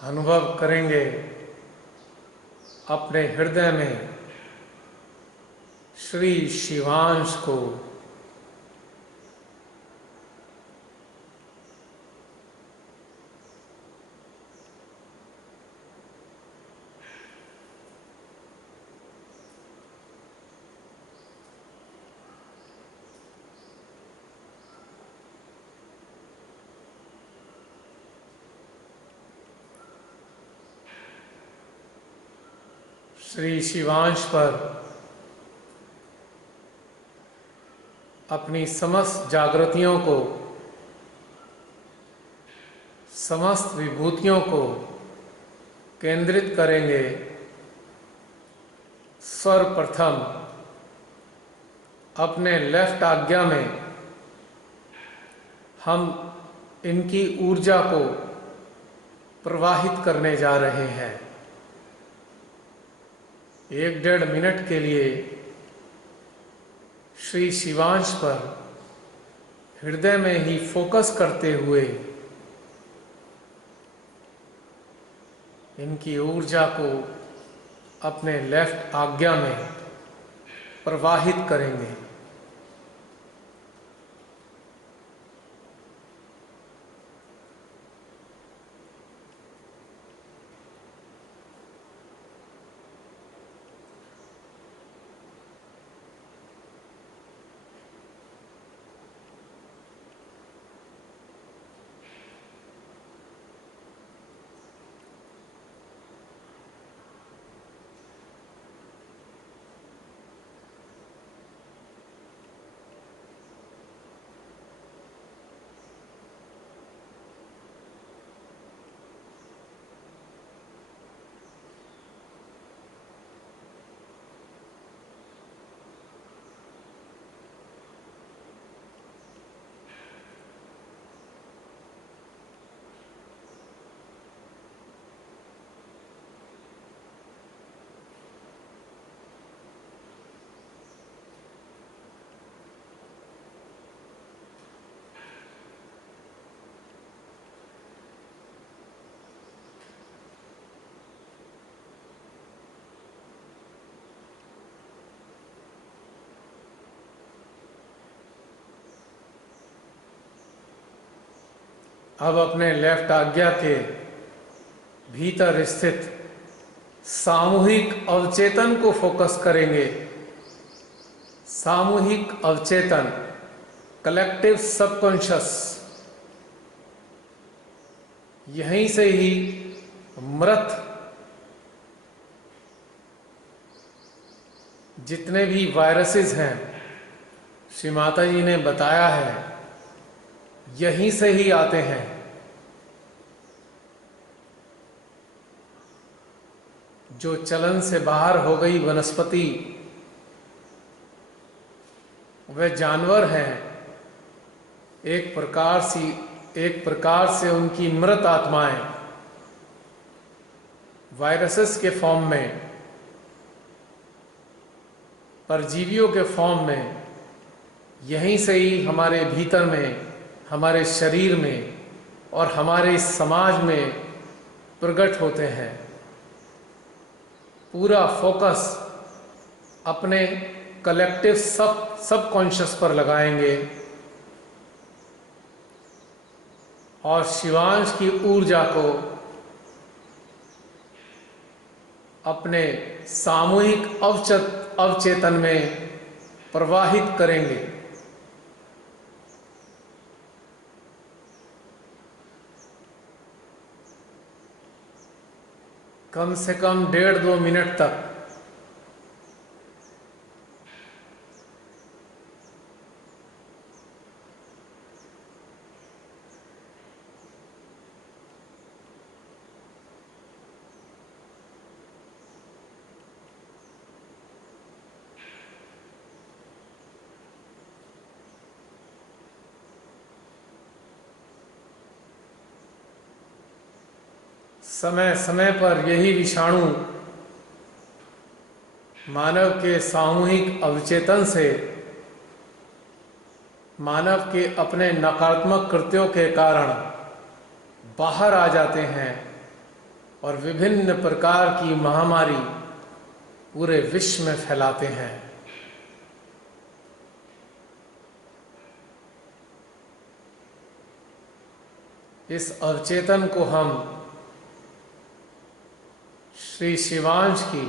अनुभव करेंगे अपने हृदय में श्री शिवांश को। श्री शिवांश पर अपनी समस्त जागृतियों को, समस्त विभूतियों को केंद्रित करेंगे। सर्वप्रथम अपने लेफ्ट आज्ञा में हम इनकी ऊर्जा को प्रवाहित करने जा रहे हैं। 1-1.5 मिनट के लिए श्री शिवांश पर हृदय में ही फोकस करते हुए इनकी ऊर्जा को अपने लेफ्ट आज्ञा में प्रवाहित करेंगे। अब अपने लेफ्ट आज्ञा के भीतर स्थित सामूहिक अवचेतन को फोकस करेंगे। सामूहिक अवचेतन, कलेक्टिव सबकॉन्शियस। यहीं से ही मृत जितने भी वायरसेस हैं, श्री माता जी ने बताया है, यहीं से ही आते हैं। जो चलन से बाहर हो गई वनस्पति, वे जानवर हैं, एक प्रकार से उनकी मृत आत्माएं वायरसेस के फॉर्म में, परजीवियों के फॉर्म में, यहीं से ही हमारे भीतर में, हमारे शरीर में और हमारे समाज में प्रकट होते हैं। पूरा फोकस अपने कलेक्टिव सबकॉन्शियस पर लगाएंगे और शिवांश की ऊर्जा को अपने सामूहिक अवचेतन में प्रवाहित करेंगे। कम से कम 1.5-2 मिनट तक समय समय पर यही विषाणु मानव के सामूहिक अवचेतन से, मानव के अपने नकारात्मक कृत्यों के कारण बाहर आ जाते हैं और विभिन्न प्रकार की महामारी पूरे विश्व में फैलाते हैं। इस अवचेतन को हम श्री शिवांश की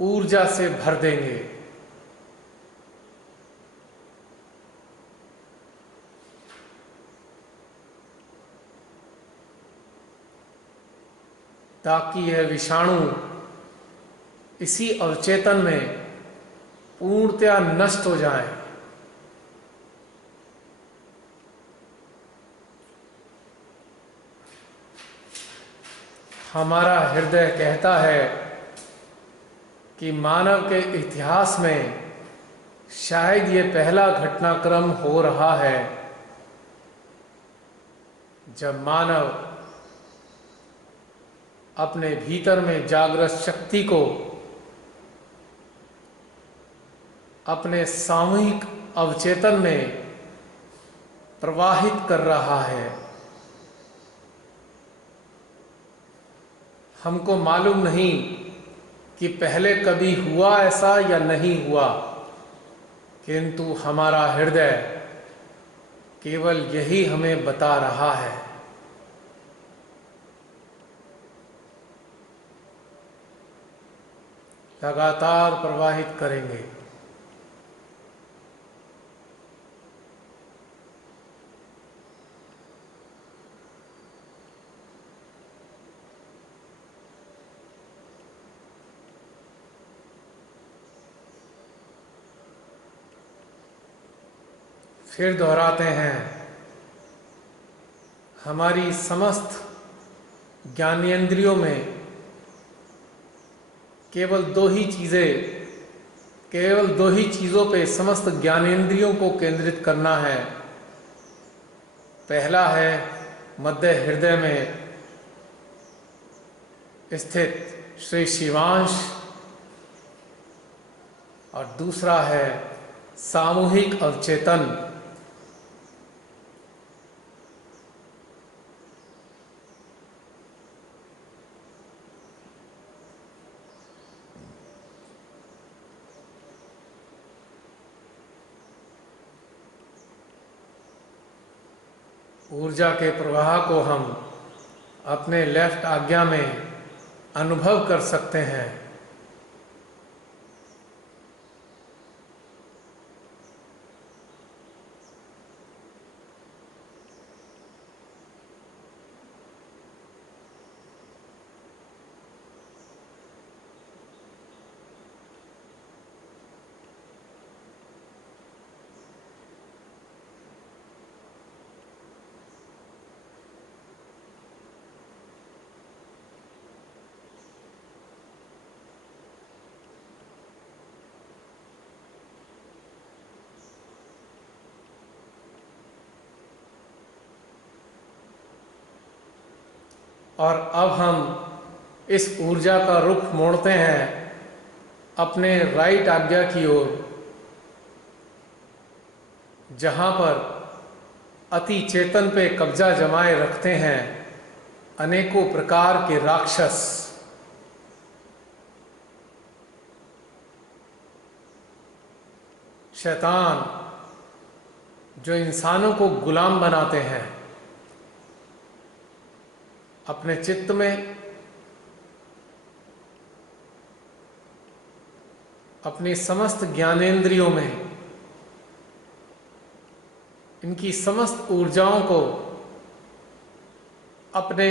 ऊर्जा से भर देंगे। ताकि यह विषाणु इसी अवचेतन में पूर्णतया नष्ट हो जाए। हमारा हृदय कहता है कि मानव के इतिहास में शायद ये पहला घटनाक्रम हो रहा है जब मानव अपने भीतर में जागृत शक्ति को अपने सामूहिक अवचेतन में प्रवाहित कर रहा है। हमको मालूम नहीं कि पहले कभी हुआ ऐसा या नहीं हुआ, किंतु हमारा हृदय केवल यही हमें बता रहा है। लगातार प्रवाहित करेंगे। फिर दोहराते हैं, हमारी समस्त ज्ञानेंद्रियों में केवल दो ही चीज़ों पे समस्त ज्ञानेंद्रियों को केंद्रित करना है। पहला है मध्य हृदय में स्थित श्री शिवांश और दूसरा है सामूहिक अवचेतन। ऊर्जा के प्रवाह को हम अपने लेफ्ट आज्ञा में अनुभव कर सकते हैं। और अब हम इस ऊर्जा का रुख मोड़ते हैं अपने राइट आज्ञा की ओर, जहां पर अति चेतन पे कब्जा जमाए रखते हैं अनेकों प्रकार के राक्षस। शैतान जो इंसानों को गुलाम बनाते हैं। अपने चित्त में, अपनी समस्त ज्ञानेंद्रियों में इनकी समस्त ऊर्जाओं को अपने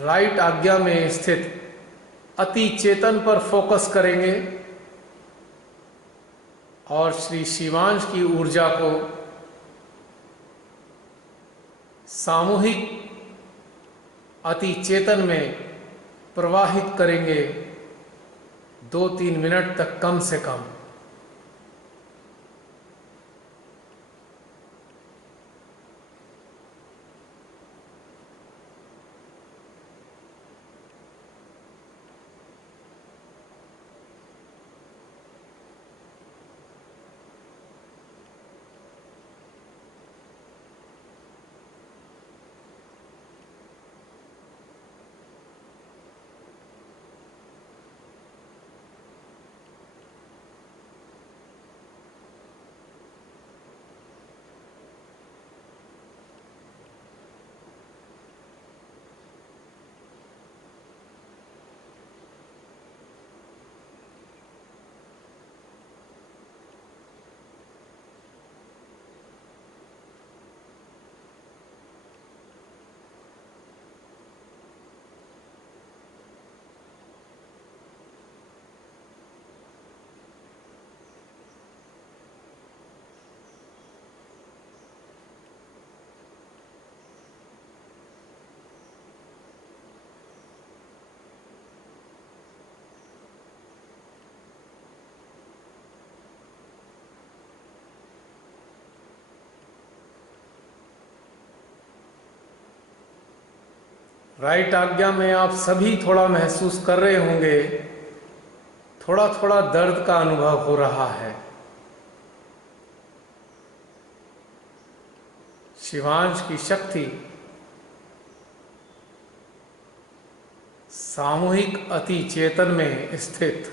राइट आज्ञा में स्थित अति चेतन पर फोकस करेंगे और श्री शिवांश की ऊर्जा को सामूहिक अति चेतन में प्रवाहित करेंगे 2-3 मिनट तक कम से कम। राइट आज्ञा में आप सभी थोड़ा महसूस कर रहे होंगे, थोड़ा थोड़ा दर्द का अनुभव हो रहा है। शिवांश की शक्ति सामूहिक अति चेतन में स्थित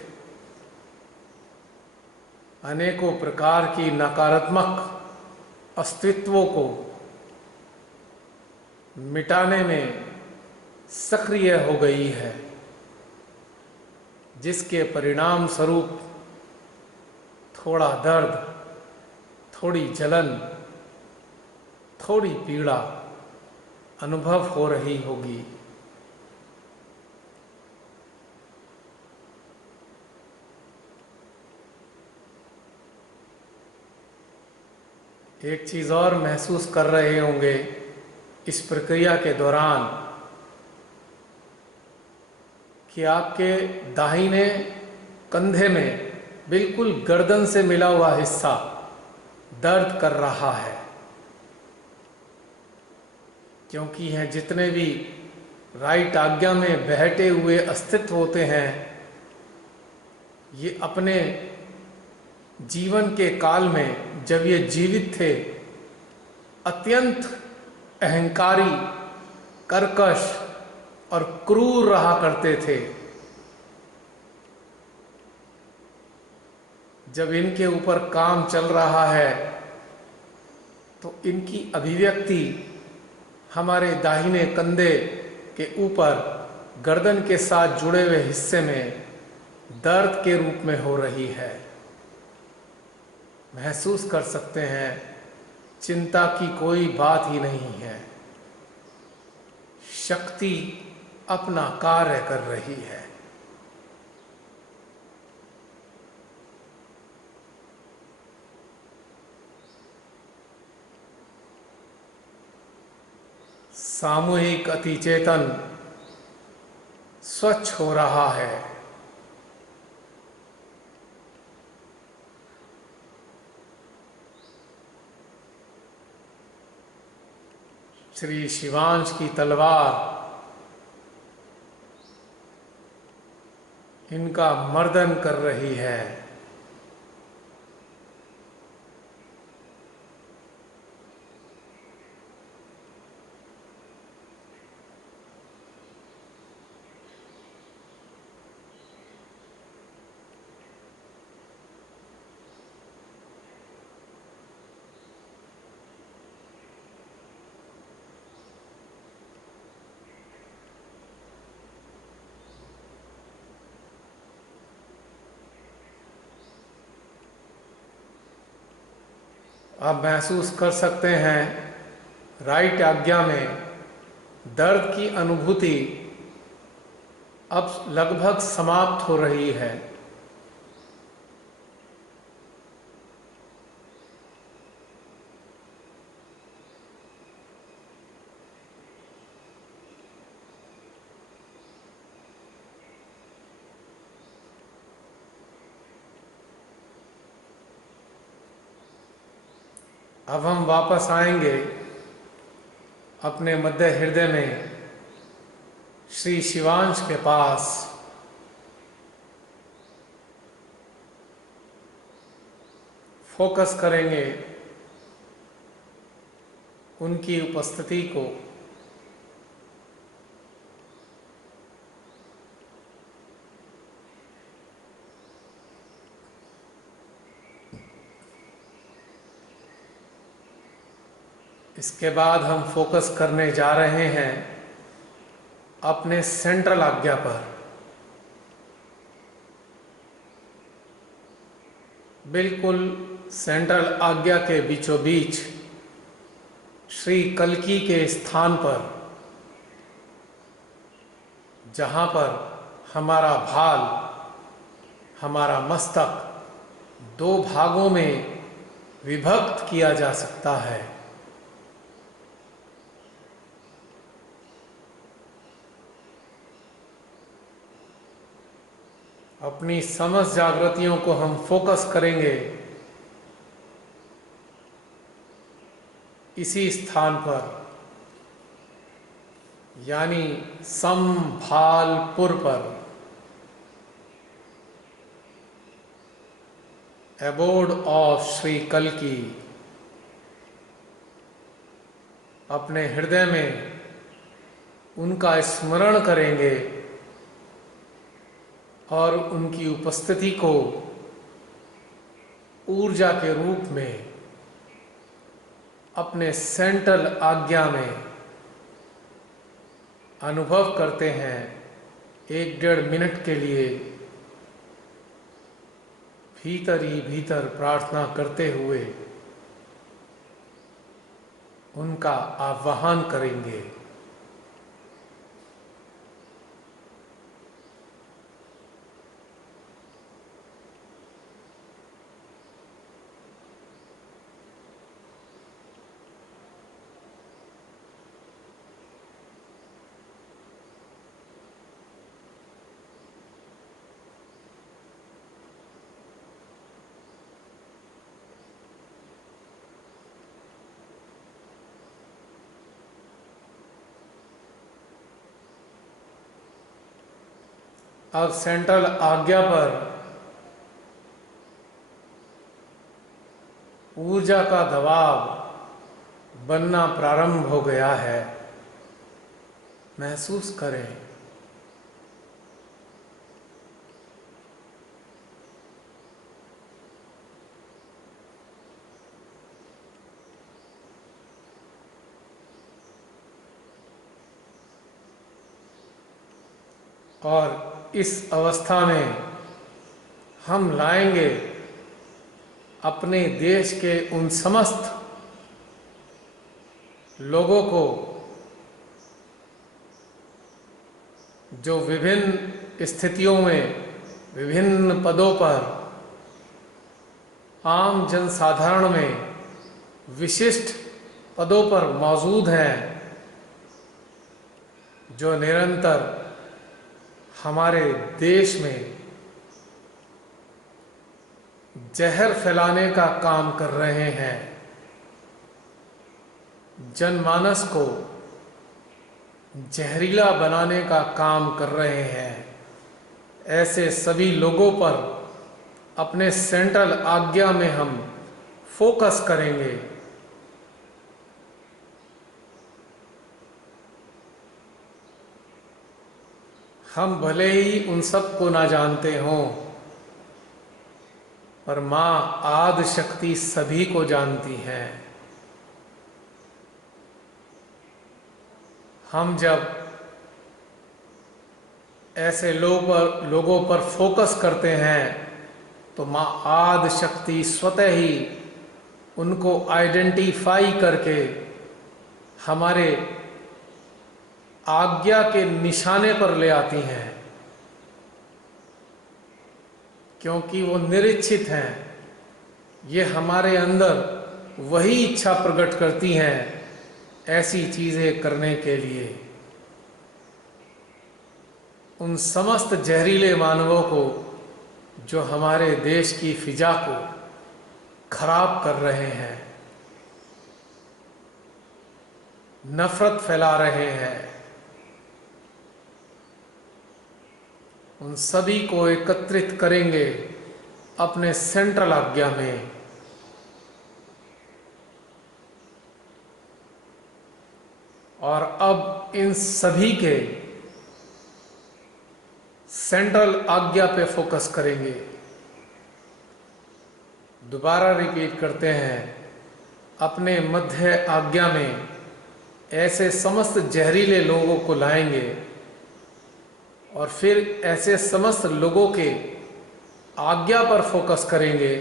अनेकों प्रकार की नकारात्मक अस्तित्वों को मिटाने में सक्रिय हो गई है, जिसके परिणाम स्वरूप थोड़ा दर्द, थोड़ी जलन, थोड़ी पीड़ा अनुभव हो रही होगी। एक चीज और महसूस कर रहे होंगे इस प्रक्रिया के दौरान कि आपके दाहिने कंधे में बिल्कुल गर्दन से मिला हुआ हिस्सा दर्द कर रहा है, क्योंकि यह जितने भी राइट आज्ञा में बहते हुए अस्तित्व होते हैं, ये अपने जीवन के काल में जब ये जीवित थे अत्यंत अहंकारी, कर्कश और क्रूर रहा करते थे। जब इनके ऊपर काम चल रहा है तो इनकी अभिव्यक्ति हमारे दाहिने कंधे के ऊपर गर्दन के साथ जुड़े हुए हिस्से में दर्द के रूप में हो रही है। महसूस कर सकते हैं, चिंता की कोई बात ही नहीं है। शक्ति अपना कार्य कर रही है। सामूहिक अतिचेतन स्वच्छ हो रहा है। श्री शिवांश की तलवार इनका मर्दन कर रही है। आप महसूस कर सकते हैं राइट आज्ञा में दर्द की अनुभूति अब लगभग समाप्त हो रही है। अब हम वापस आएंगे अपने मध्य हृदय में श्री शिवांश के पास। फोकस करेंगे उनकी उपस्थिति को। इसके बाद हम फोकस करने जा रहे हैं अपने सेंट्रल आज्ञा पर। बिल्कुल सेंट्रल आज्ञा के बीचों बीच श्री कल्की के स्थान पर, जहां पर हमारा भाल, हमारा मस्तक दो भागों में विभक्त किया जा सकता है। अपनी समझ जागृतियों को हम फोकस करेंगे इसी स्थान पर। यानी संभालपुर पर एबोर्ड ऑफ श्री कल्की अपने हृदय में उनका स्मरण करेंगे और उनकी उपस्थिति को ऊर्जा के रूप में अपने सेंट्रल आज्ञा में अनुभव करते हैं। 1-1.5 मिनट के लिए भीतर ही भीतर प्रार्थना करते हुए उनका आह्वान करेंगे। अब सेंट्रल आज्ञा पर ऊर्जा का दबाव बनना प्रारंभ हो गया है। महसूस करें। और इस अवस्था में हम लाएंगे अपने देश के उन समस्त लोगों को जो विभिन्न स्थितियों में विभिन्न पदों पर आम जनसाधारण में विशिष्ट पदों पर मौजूद हैं, जो निरंतर हमारे देश में जहर फैलाने का काम कर रहे हैं, जनमानस को जहरीला बनाने का काम कर रहे हैं। ऐसे सभी लोगों पर अपने सेंट्रल आज्ञा में हम फोकस करेंगे। हम भले ही उन सब को ना जानते हों, पर माँ आदि शक्ति सभी को जानती है। हम जब ऐसे लोगों पर फोकस करते हैं तो माँ आदि शक्ति स्वतः ही उनको आइडेंटिफाई करके हमारे आज्ञा के निशाने पर ले आती हैं, क्योंकि वो निरीक्षित हैं। ये हमारे अंदर वही इच्छा प्रकट करती हैं ऐसी चीजें करने के लिए। उन समस्त जहरीले मानवों को जो हमारे देश की फिजा को खराब कर रहे हैं, नफरत फैला रहे हैं, उन सभी को एकत्रित करेंगे अपने सेंट्रल आज्ञा में। और अब इन सभी के सेंट्रल आज्ञा पे फोकस करेंगे। दोबारा रिपीट करते हैं, अपने मध्य आज्ञा में ऐसे समस्त जहरीले लोगों को लाएंगे और फिर ऐसे समस्त लोगों के आज्ञा पर फोकस करेंगे।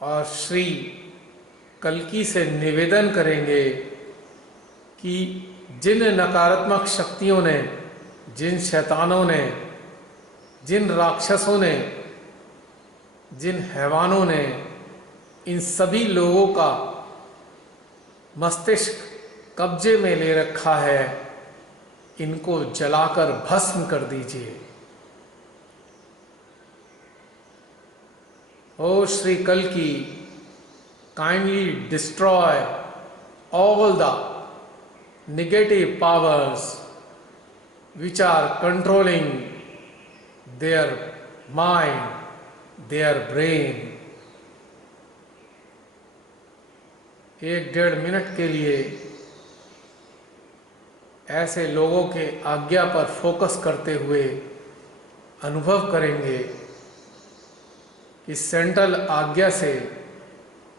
और श्री कल्की से निवेदन करेंगे कि जिन नकारात्मक शक्तियों ने, जिन शैतानों ने, जिन राक्षसों ने, जिन हैवानों ने इन सभी लोगों का मस्तिष्क कब्जे में ले रखा है, इनको जलाकर भस्म कर दीजिए। ओ Shri कल्की, kindly destroy all the negative powers which are controlling their mind, their brain. 1-1.5 minute के लिए ऐसे लोगों के आज्ञा पर फोकस करते हुए अनुभव करेंगे कि सेंट्रल आज्ञा से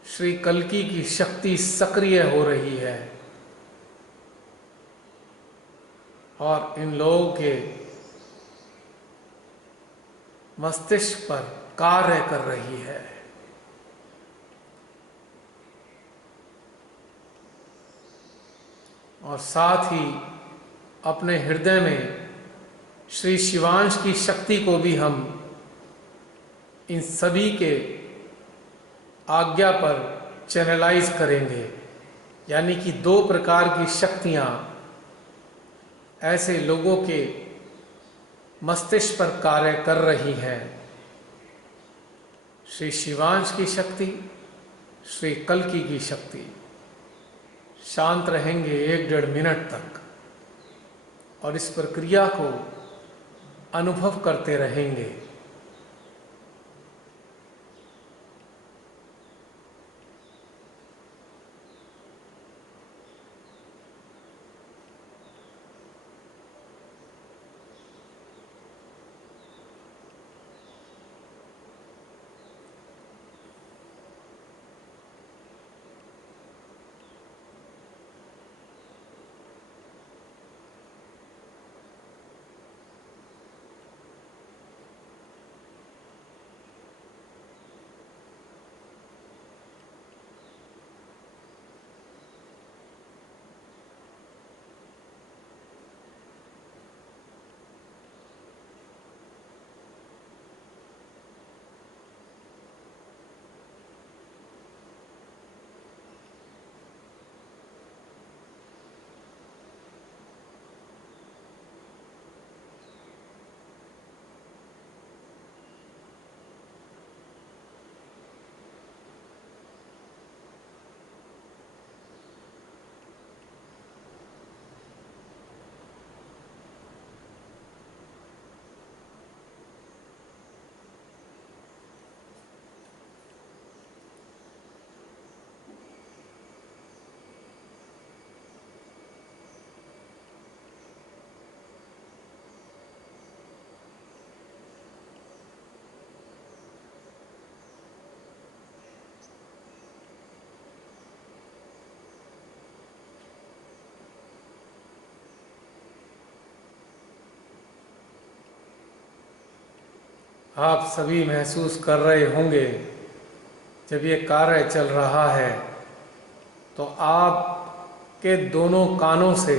श्री कल्कि की शक्ति सक्रिय हो रही है और इन लोगों के मस्तिष्क पर कार्य कर रही है। और साथ ही अपने हृदय में श्री शिवांश की शक्ति को भी हम इन सभी के आज्ञा पर चैनलाइज करेंगे। यानी कि 2 प्रकार की शक्तियां ऐसे लोगों के मस्तिष्क पर कार्य कर रही हैं, श्री शिवांश की शक्ति, श्री कल्कि की शक्ति। शांत रहेंगे 1-1.5 मिनट तक और इस प्रक्रिया को अनुभव करते रहेंगे। आप सभी महसूस कर रहे होंगे जब ये कार्य चल रहा है तो आपके दोनों कानों से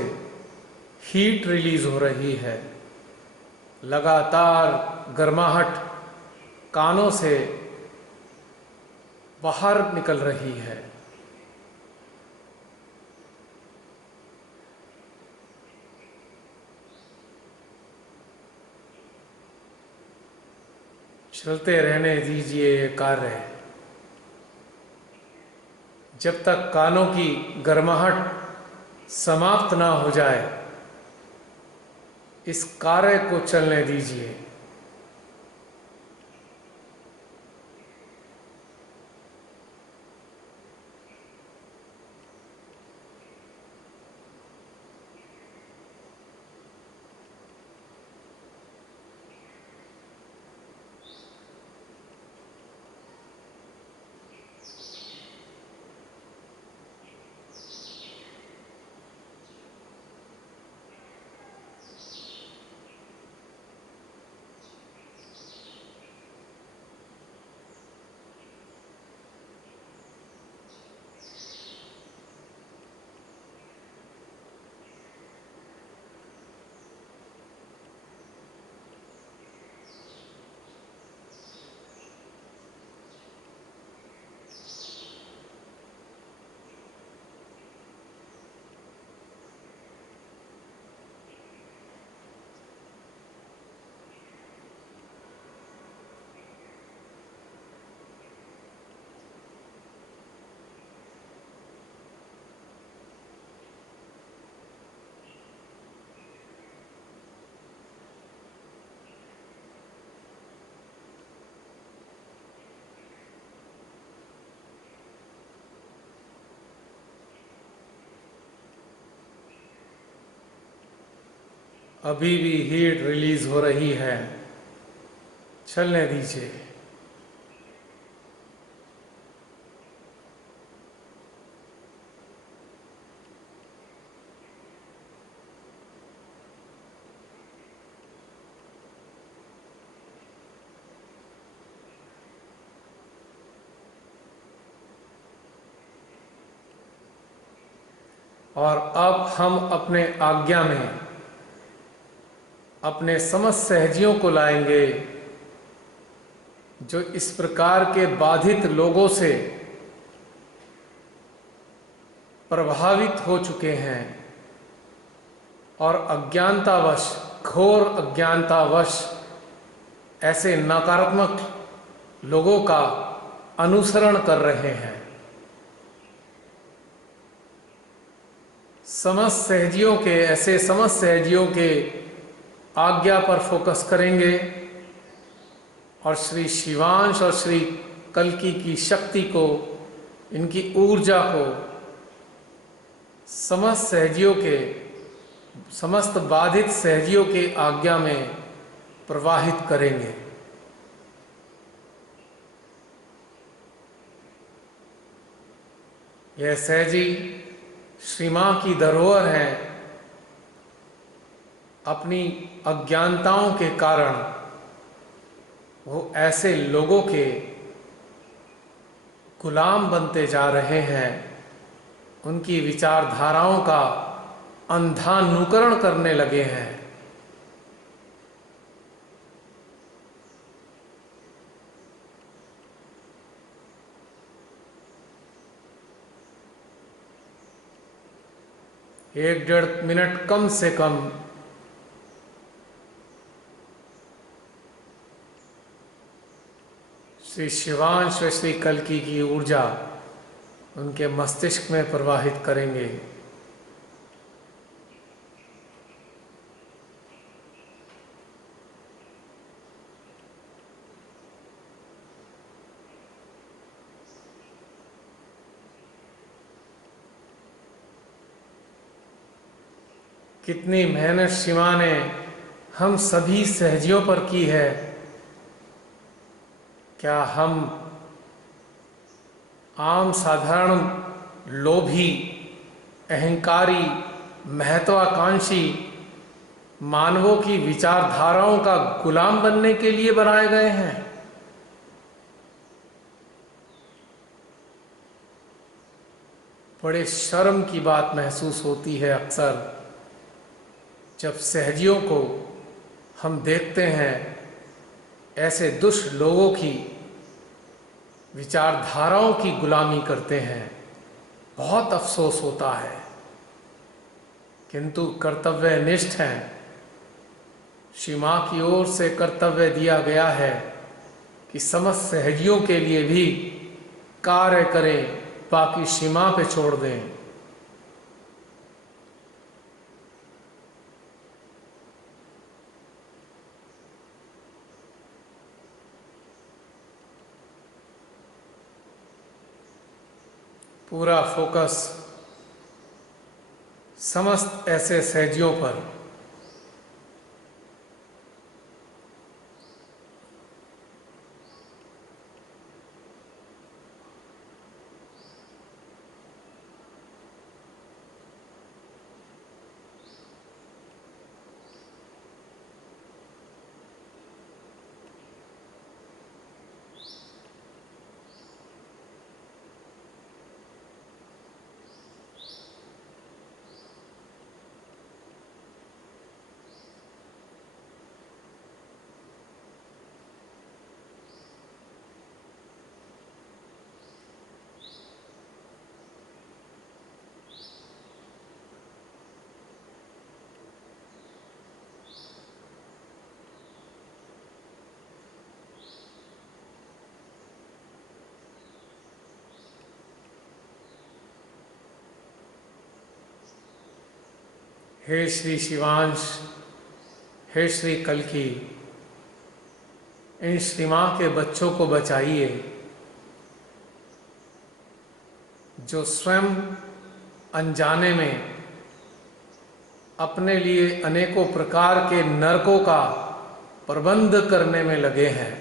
हीट रिलीज हो रही है। लगातार गर्माहट कानों से बाहर निकल रही है। चलते रहने दीजिए ये कार्य। जब तक कानों की गर्माहट समाप्त ना हो जाए इस कार्य को चलने दीजिए। अभी भी हीट रिलीज हो रही है, चलने दीजिए। और अब हम अपने आज्ञा में अपने समस्त सहजियों को लाएंगे जो इस प्रकार के बाधित लोगों से प्रभावित हो चुके हैं और अज्ञानतावश, घोर अज्ञानतावश ऐसे नकारात्मक लोगों का अनुसरण कर रहे हैं। समस्त सहजियों के आज्ञा पर फोकस करेंगे और श्री शिवांश और श्री कल्कि की शक्ति को, इनकी ऊर्जा को समस्त बाधित सहजियों के आज्ञा में प्रवाहित करेंगे। यह सहजी श्री मां की धरोहर है। अपनी अज्ञानताओं के कारण वो ऐसे लोगों के गुलाम बनते जा रहे हैं, उनकी विचारधाराओं का अंधानुकरण करने लगे हैं। एक 1.5 मिनट कम से कम श्री शिवांश व श्री कल्कि की ऊर्जा उनके मस्तिष्क में प्रवाहित करेंगे। कितनी मेहनत शिवा ने हम सभी सहजियों पर की है। क्या हम आम साधारण लोभी, अहंकारी, महत्वाकांक्षी मानवों की विचारधाराओं का गुलाम बनने के लिए बनाए गए हैं? बड़े शर्म की बात महसूस होती है अक्सर जब सहजियों को हम देखते हैं ऐसे दुष्ट लोगों की विचारधाराओं की गुलामी करते हैं। बहुत अफसोस होता है, किंतु कर्तव्यनिष्ठ हैं। श्री मां की ओर से कर्तव्य दिया गया है कि समस्त सहजियों के लिए भी कार्य करें, बाकी श्री मां पे छोड़ दें। पूरा फोकस समस्त ऐसे सहजियों पर। हे श्री शिवांश, हे श्री कल्कि, इन श्री मां के बच्चों को बचाइए जो स्वयं अनजाने में अपने लिए अनेकों प्रकार के नरकों का प्रबंध करने में लगे हैं।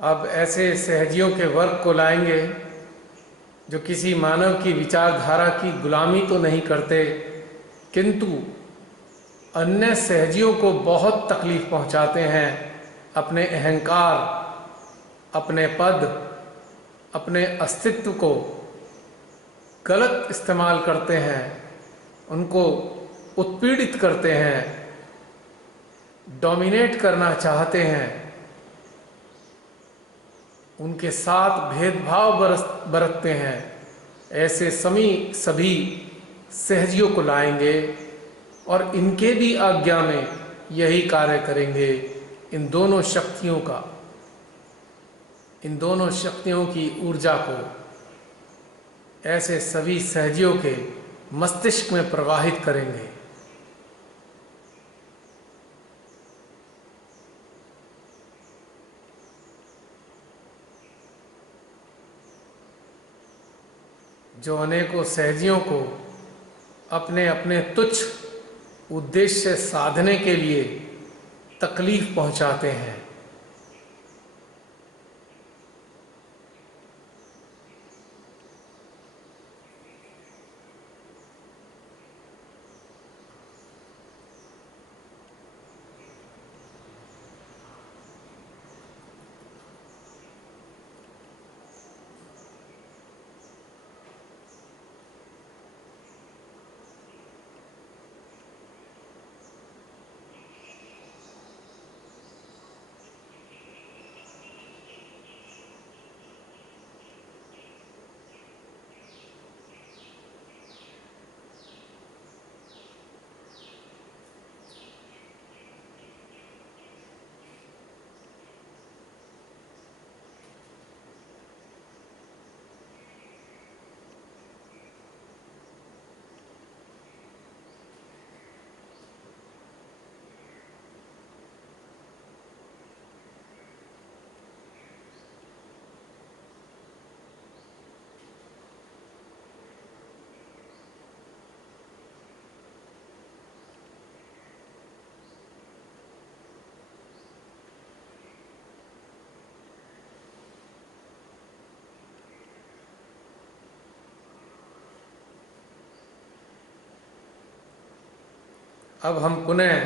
अब ऐसे सहजियों के वर्ग को लाएंगे जो किसी मानव की विचारधारा की गुलामी तो नहीं करते, किंतु अन्य सहजियों को बहुत तकलीफ पहुंचाते हैं। अपने अहंकार, अपने पद, अपने अस्तित्व को गलत इस्तेमाल करते हैं, उनको उत्पीड़ित करते हैं, डोमिनेट करना चाहते हैं, उनके साथ भेदभाव बरतते हैं। ऐसे सभी सहजियों को लाएंगे और इनके भी आज्ञा में यही कार्य करेंगे। इन दोनों शक्तियों की ऊर्जा को ऐसे सभी सहजियों के मस्तिष्क में प्रवाहित करेंगे। जो अनेकों सहजियों को अपने अपने तुच्छ उद्देश्य साधने के लिए तकलीफ पहुंचाते हैं। अब हम पुनः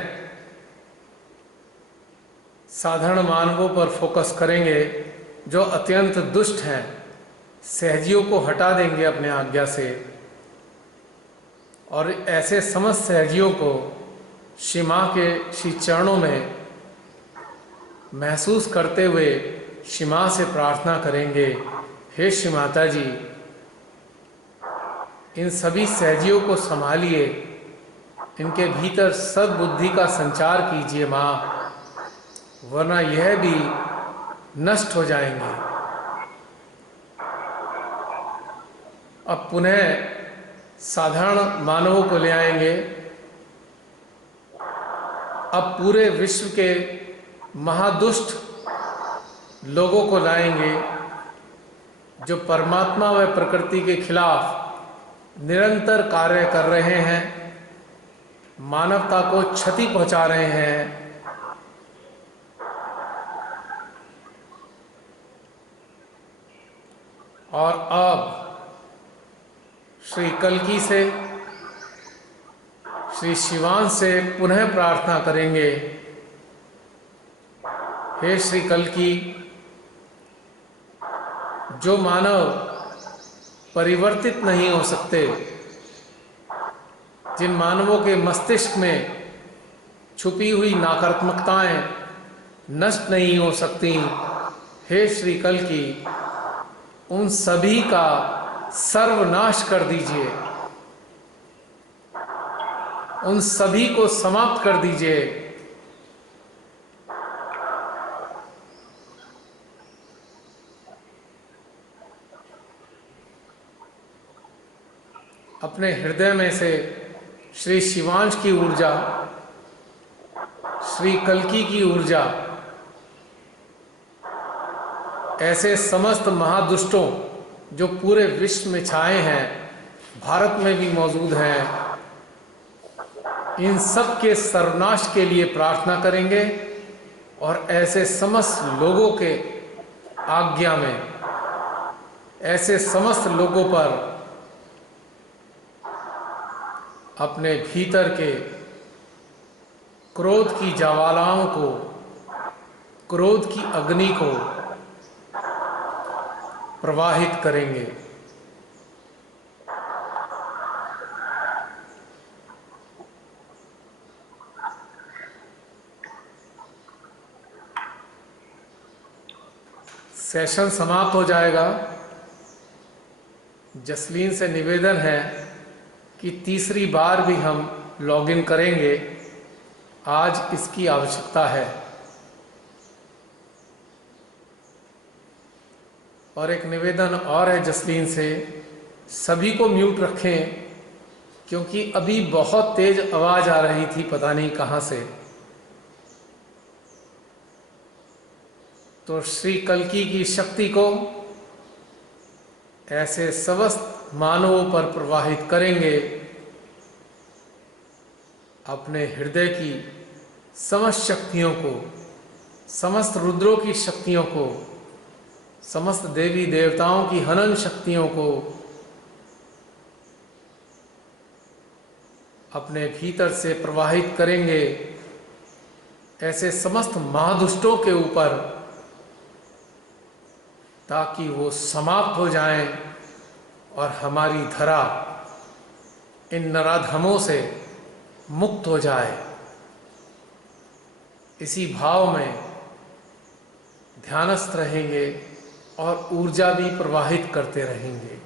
साधारण मानवों पर फोकस करेंगे जो अत्यंत दुष्ट हैं। सहजियों को हटा देंगे अपने आज्ञा से और ऐसे समस्त सहजियों को श्री माँ के श्री चरणों में महसूस करते हुए श्री माँ से प्रार्थना करेंगे, हे श्री माता जी, इन सभी सहजियों को संभालिए, इनके भीतर सद्बुद्धि का संचार कीजिए माँ, वरना यह भी नष्ट हो जाएंगे। अब पुनः साधारण मानवों को ले आएंगे। अब पूरे विश्व के महादुष्ट लोगों को लाएंगे जो परमात्मा व प्रकृति के खिलाफ निरंतर कार्य कर रहे हैं, मानवता को क्षति पहुंचा रहे हैं। और अब श्री कल्की से, श्री शिवान से पुनः प्रार्थना करेंगे, हे श्री कल्की, जो मानव परिवर्तित नहीं हो सकते, जिन मानवों के मस्तिष्क में छुपी हुई नकारात्मकताएं नष्ट नहीं हो सकती, हे श्री कल्कि उन सभी का सर्वनाश कर दीजिए, उन सभी को समाप्त कर दीजिए। अपने हृदय में से श्री शिवांश की ऊर्जा, श्री कल्कि की ऊर्जा ऐसे समस्त महादुष्टों जो पूरे विश्व में छाए हैं, भारत में भी मौजूद हैं, इन सब के सर्वनाश के लिए प्रार्थना करेंगे और ऐसे समस्त लोगों के आज्ञा में, ऐसे समस्त लोगों पर अपने भीतर के क्रोध की ज्वालाओं को, क्रोध की अग्नि को प्रवाहित करेंगे। सेशन समाप्त हो जाएगा। जसलीन से निवेदन है कि तीसरी बार भी हम लॉगिन करेंगे, आज इसकी आवश्यकता है। और एक निवेदन और है जसलीन से, सभी को म्यूट रखें क्योंकि अभी बहुत तेज आवाज आ रही थी, पता नहीं कहां से। तो श्री कल्कि की शक्ति को ऐसे समस्त मानवों पर प्रवाहित करेंगे, अपने हृदय की समस्त शक्तियों को, समस्त रुद्रों की शक्तियों को, समस्त देवी देवताओं की हनन शक्तियों को अपने भीतर से प्रवाहित करेंगे, ऐसे समस्त महादुष्टों के ऊपर, ताकि वो समाप्त हो जाएं और हमारी धरा इन नराधमों से मुक्त हो जाए। इसी भाव में ध्यानस्थ रहेंगे और ऊर्जा भी प्रवाहित करते रहेंगे।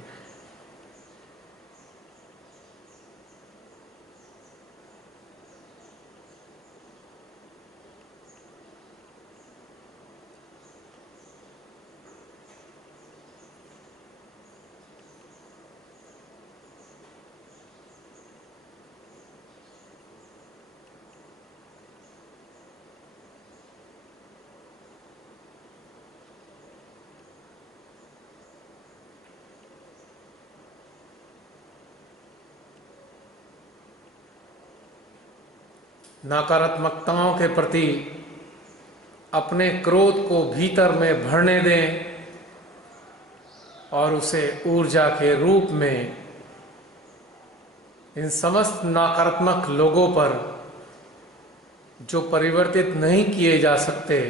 नकारात्मकताओं के प्रति अपने क्रोध को भीतर में भरने दें और उसे ऊर्जा के रूप में इन समस्त नकारात्मक लोगों पर, जो परिवर्तित नहीं किए जा सकते,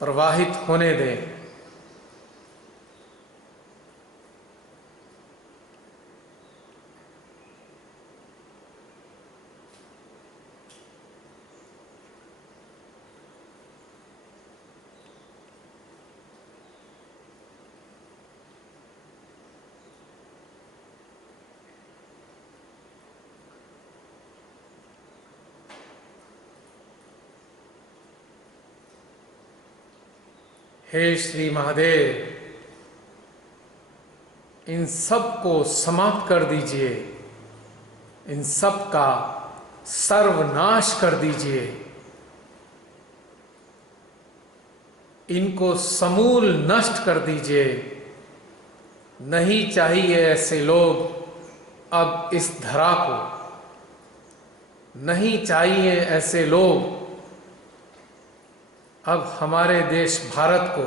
प्रवाहित होने दें। हे श्री महादेव, इन सब को समाप्त कर दीजिए, इन सब का सर्वनाश कर दीजिए, इनको समूल नष्ट कर दीजिए। नहीं चाहिए ऐसे लोग अब इस धरा को, नहीं चाहिए ऐसे लोग अब हमारे देश भारत को।